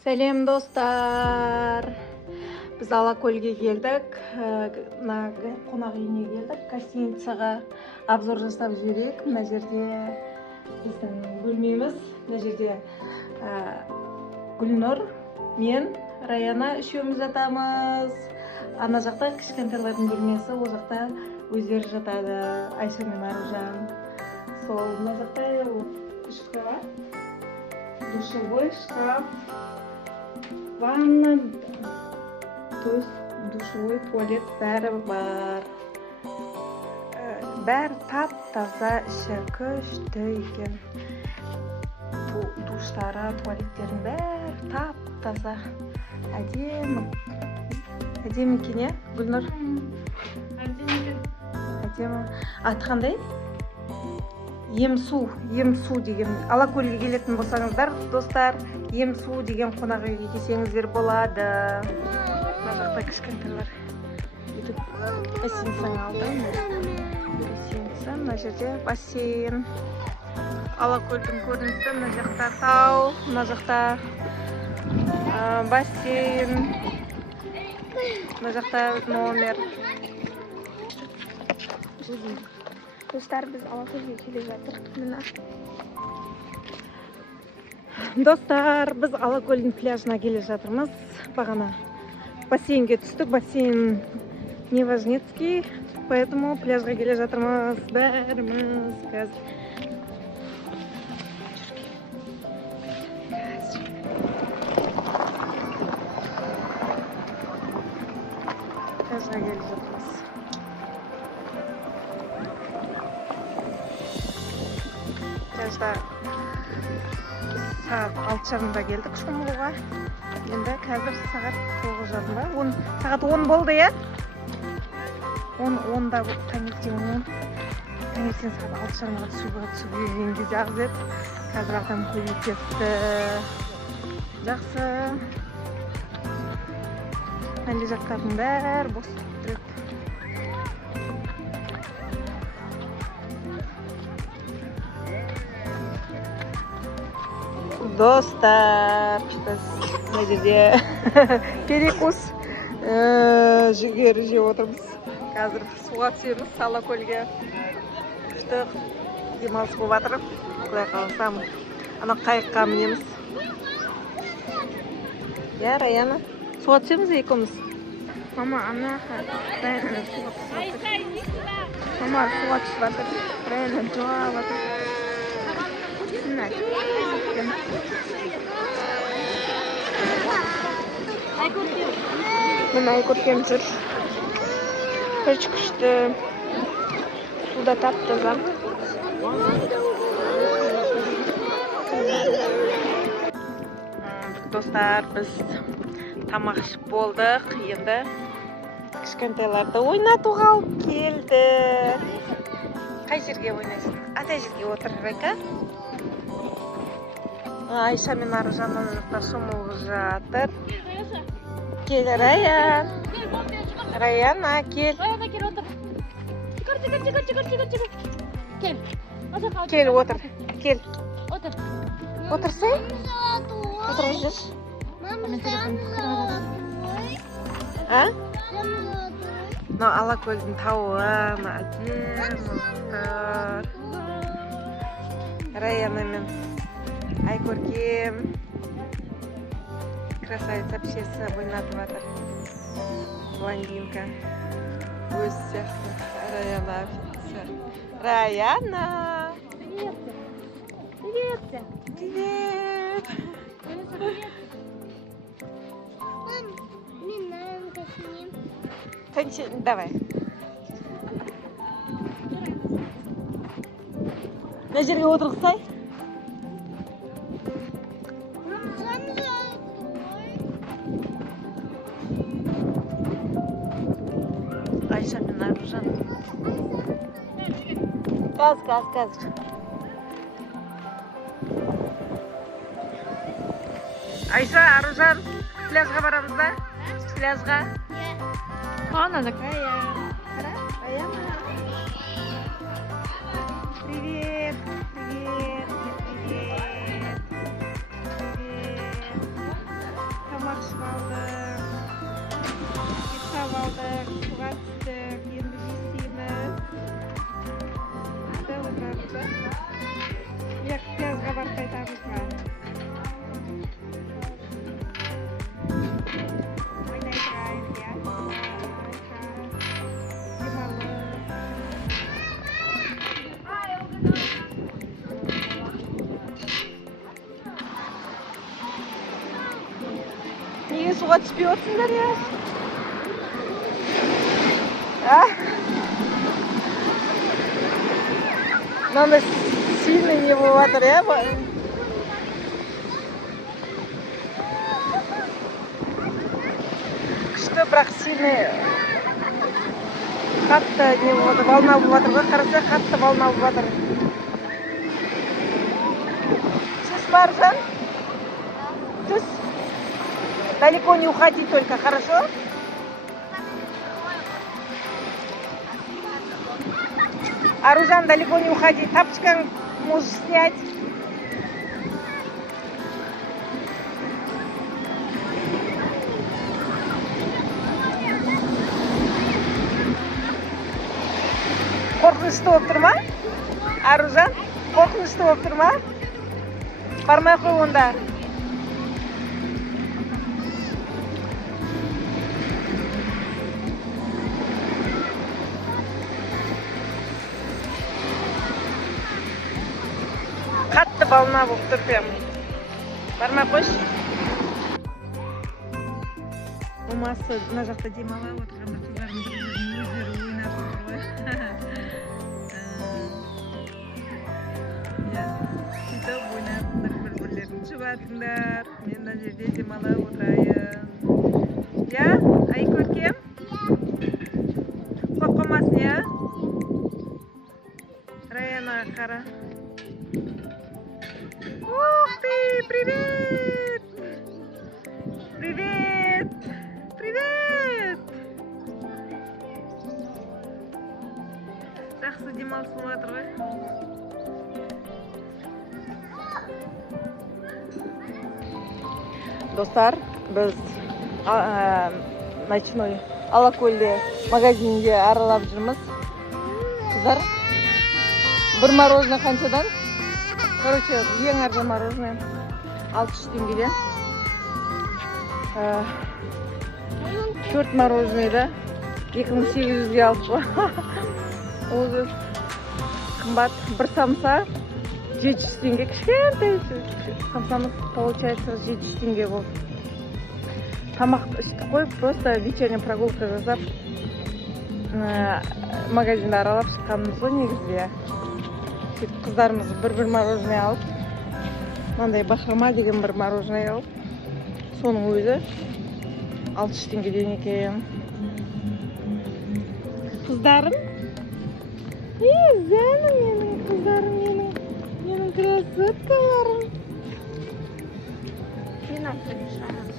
Сәлем достар. Біз Алакөлге келдік. Қонақ үйіне келдік. Гостиницаға обзор жасап жүрек. Мына жерде біздің бөлмеміз. Мына жерде Гүлнұр, мен, Раяна үшеуміз жатамыз. Ана жақта кішкентайлардың бөлмесі, о жақта өздері жатады. Айша мен Аружан. Сол мына жақта шкаф, душевой шкаф, ванна, то есть душевой туалет бәрі бар. Бәрі тап-таза, іші күшті екен. Душтары, туалеттердің бәрі тап-таза. Әдемі. Әдемі екен, е, Гүлнұр? Әдемі. Аты қандай? Емсу деген. Алакөлге келетін болсаңыздар, достар, Емсу деген қонақ үйге келсеңіздер болады. Мына жақта кішкентайлар өйтіп гостиницаның алды. Мына жерде бассейн. Алакөлдің көрінісі, мына жақта тау, мына жақта бассейн. Мына жақта номер. Достар, біз Алакөлге келе жатырмыз. Мына. Достар, біз Алакөлдің пляжына келе жатырмыз. Бағана бассейнге түстік. Бассейн Неважнецкий, поэтому пляжға келе жатырмыз. Бәріміз қазір. Пляжға келе жатырмыз. Пляжда сағат 6:30-да келдік шомылуға. Енді қазір сағат 9:30-да. Сағат 10 болды, е? 10-да таңертең 10. Таңертең сағат 6:30-ға түсуге келген кезде ақ еді. Қазір адам көбейіп кетті. Жақсы. Әлі жақтардың бәрі бос тұрып. Достар, біз мына жерде перекус жүгері жеп отырмыз. Қазір суға түсеміз Алакөлге. Күшті демалыс болып жатыр. Құдай қаласа ана қайыққа мінеміз. Я, Раяна, суға түсеміз екеуміз. Мама, ана Раяна суға түсіп жатыр. Мама суға түсіп жатыр. Раяна жылап жатыр. Мына көркем жүр. Күш күшті. Суда тап-таза. Достар, біз тамақ ішіп болдық. Енді кішкентайларды ойнатуға алып келді. Қай жерге ойнайсың? Ата жерге отыр, Райка. Айша мен Аружан ана жақта шомылып жатыр. Кел, Раян. Раяна, кел. Раяна, кел, отыр. Кел. Кел, отыр. Кел. Отыр. Отырсай? Отырып жүр. А? Алакөлдің тауы, әдемі. Раяна мен Айкөркем, красавица общесі ойнатып жатыр. Блондинка. Өз сияқты. Раяна офицер. Раяна! Привет. Привет! Давай. Мына жерге отырғызсай? Айша мен Аружан. Газ. Айша, Аружан, пляжға барамыз ба? Пляжға? Ана да. Раяна. Привет. суға түстік, енді жестейміз. Күтіп отырамыз ба? Пиязға барып қайтамыз ба? Ойнай тұрайық, иә? Демалып. Неге суға түспей отырсыңдар, я? Мынандай сильный не болып жатыр, я? Күшті, бірақ сильный қатты не болып жатыр, волна болып жатыр ғой, қараса қатты волна болып жатыр. Түс бар, Жан? Түс. Далеко не уходи только, хорошо? Аружан, далеко не уходи. Тапочками можешь снять. Қорқынышты болып тұр ма? Аружан, қорқынышты болып тұр ма? Бармай қой онда. Қатты волна болып тұр прям. Бармай қойшы. Мамасы мына жақта демалып отырған қыздарымыз өздері ойнап отыр ғой. Сөйтіп ойнап бір-бірлерін жұбатыңдар. Мен мына жерде демалып отырайын. Я, ай көркем? Құлап қалмасын, я? Раяна қара. Ух ты, привет! Привет! Привет! Жақсы демалыс болып жатыр ғой. Достар, біз ночной Алакөлде магазинге аралап жүрміз. Қыздар, бір мороженое қаншадан? Короче, ең арзан мороженое 600 теңгеден. 4 мороженойды 2800-ге алдық қой. Ол қымбат. Бір самса 700 теңге. Кішкентай самсамыз получается 700 теңге болды. Тамақ ішті қойып, просто вечерний прогулка жасап магазинді аралап шыққанымыз ғой негізде. Қыздарымыз бір мороженое алып, мынандай бахрома деген бір мороженое алып, соның өзі 600 теңгеден екен. Қыздарым? Зәнім менің қыздарым, менің красоткаларым. Мен автоны шығамыз.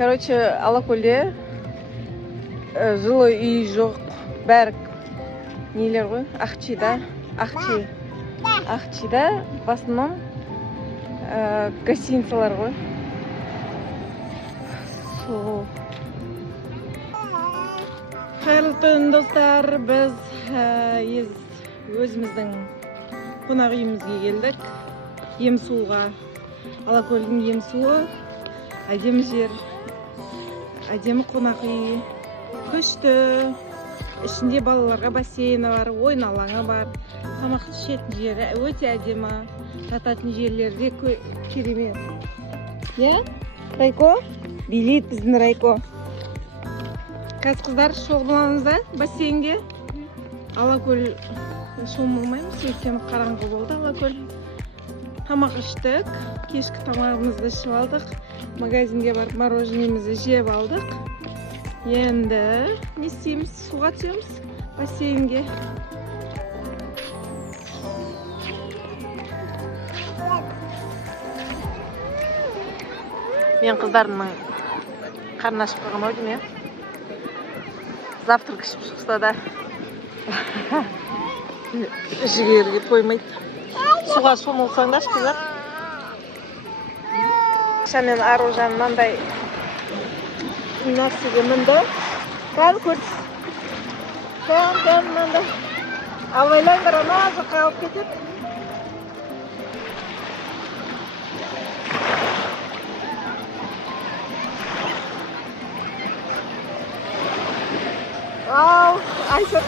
Короче, Алакөлде жылы үй жоқ, бәрі нелер ғой, Ақчида в основном гостиницалар ғой. Қайырлы түн, достар, біз өзіміздің қонақ үйімізге келдік. Емсуға, Алакөлдің Емсуы, әдемі жер, әдемі қонақ үй. Күшті, ішінде балаларға бассейні бар, ойын алаңы бар, тамақ ішетін жері өте әдемі, жататын жерлерде керемет. Я? Райко? Билет біздің Райко. Қазір қыздар шомыламыз бассейнге. Алакөл шомылмаймыз, өйткені қараңғы болды Алакөл. Тамақ іштік, кешкі тамағымызды ішіп алдық, магазинге барып мороженемізді жеп алдық. Енді не істейміз? Суға түсеміз бассейнге. Мен қыздарымның қарны ашып қалған ау деймін. Завтрак ішіп шықса да жігерге тоймайды. Суға шомылсаңдаршы, қыздар. Айша мен Аружан мындай нәрсеге мінді. Кәл көрсіз. Кәл мынандай. Абайлаңдар, ана жаққа алып кетеді. Ау, Айша.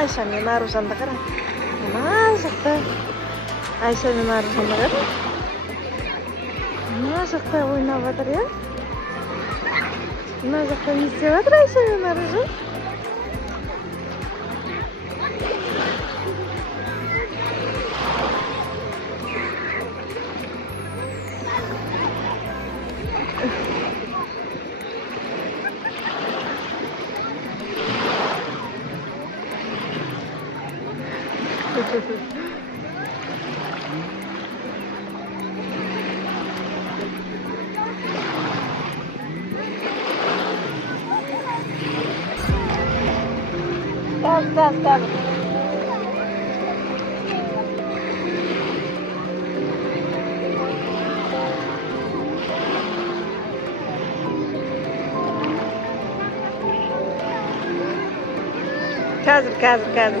Айша мен Аружанды қара. Ана жақта. Айша мен Аружанды қара. Ана жақта ойнап жатыр, иә? Ана жақта не істеп жатыр Айша мен Аружан? Таз. Қазір.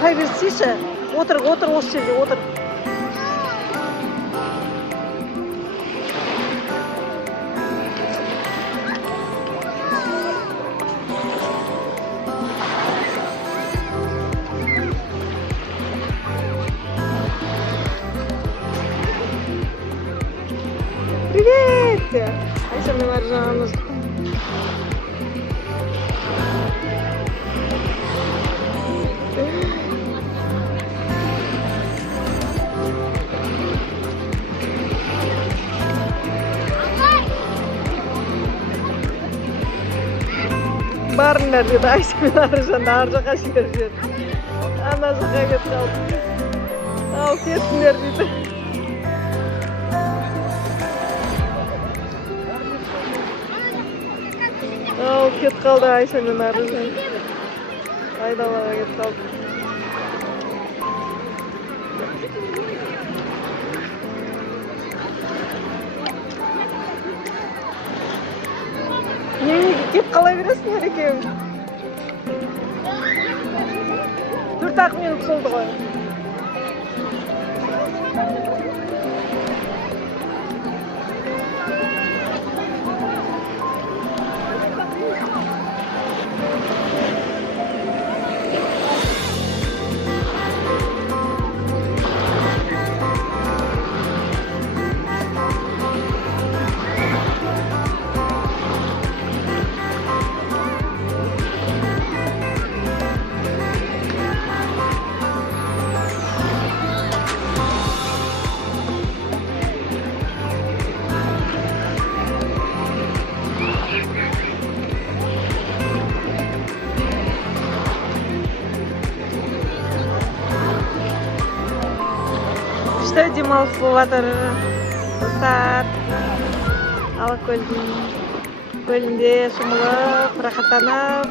Қай берсейші, отыр осы жерде, отыр. Привет! Айша мен Аружанымыз. Барыңдар деді Айша мен Аружанды ар жаққа жіберіп жіберді. Ана жаққа кетіп қалды. Ал кетіңдер дейді. Ал кетіп қалды Айша мен Аружан. Айдалаға кетіп қалды. Неге кеп қала бересіңдер екеуің? 4-ақ минут болды ғой. Күшті демалыс болып жатыр. Достар, Алакөлдің көлінде шомылып, рахаттанып.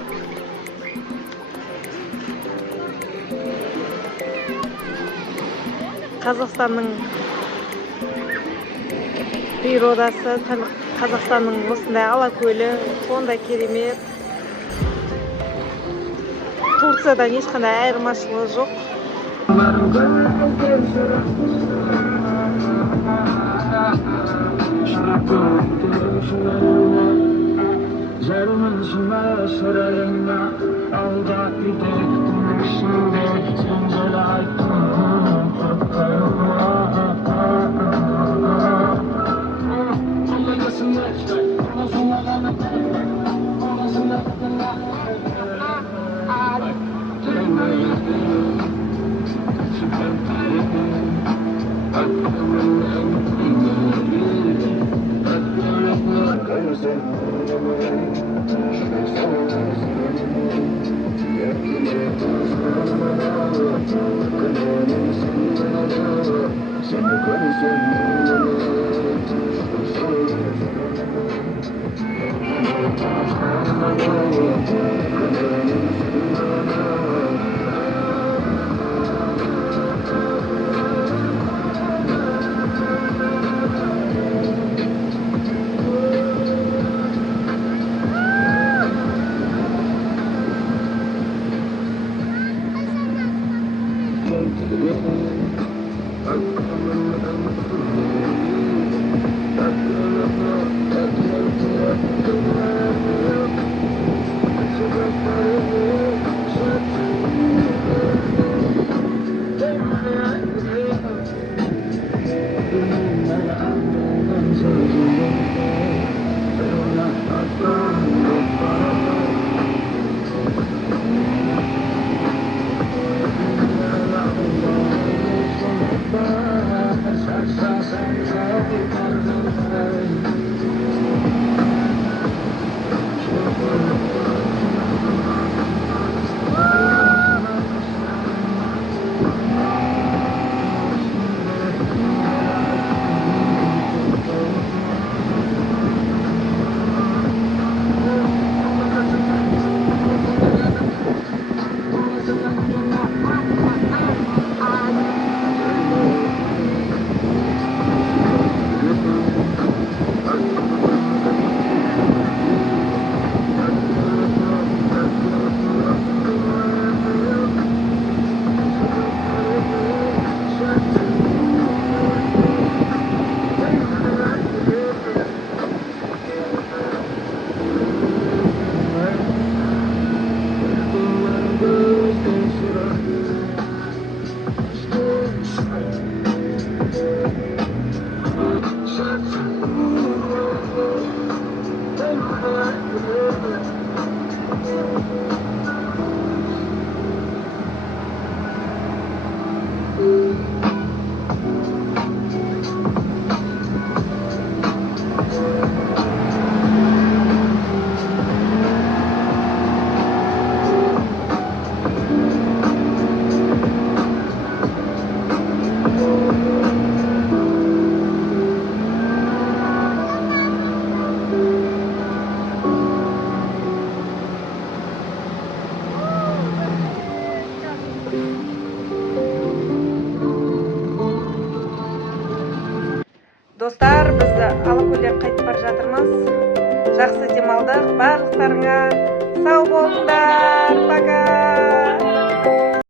Қазақстанның природасы, Қазақстанның осындай Алакөлі, сондай керемет. Турциядан ешқандай айырмашылығы жоқ. Достар, біз Алакөлден қайтып бара жатырмыз. Жақсы демалдық. Барлықтарыңа сау болыңдар. Пока.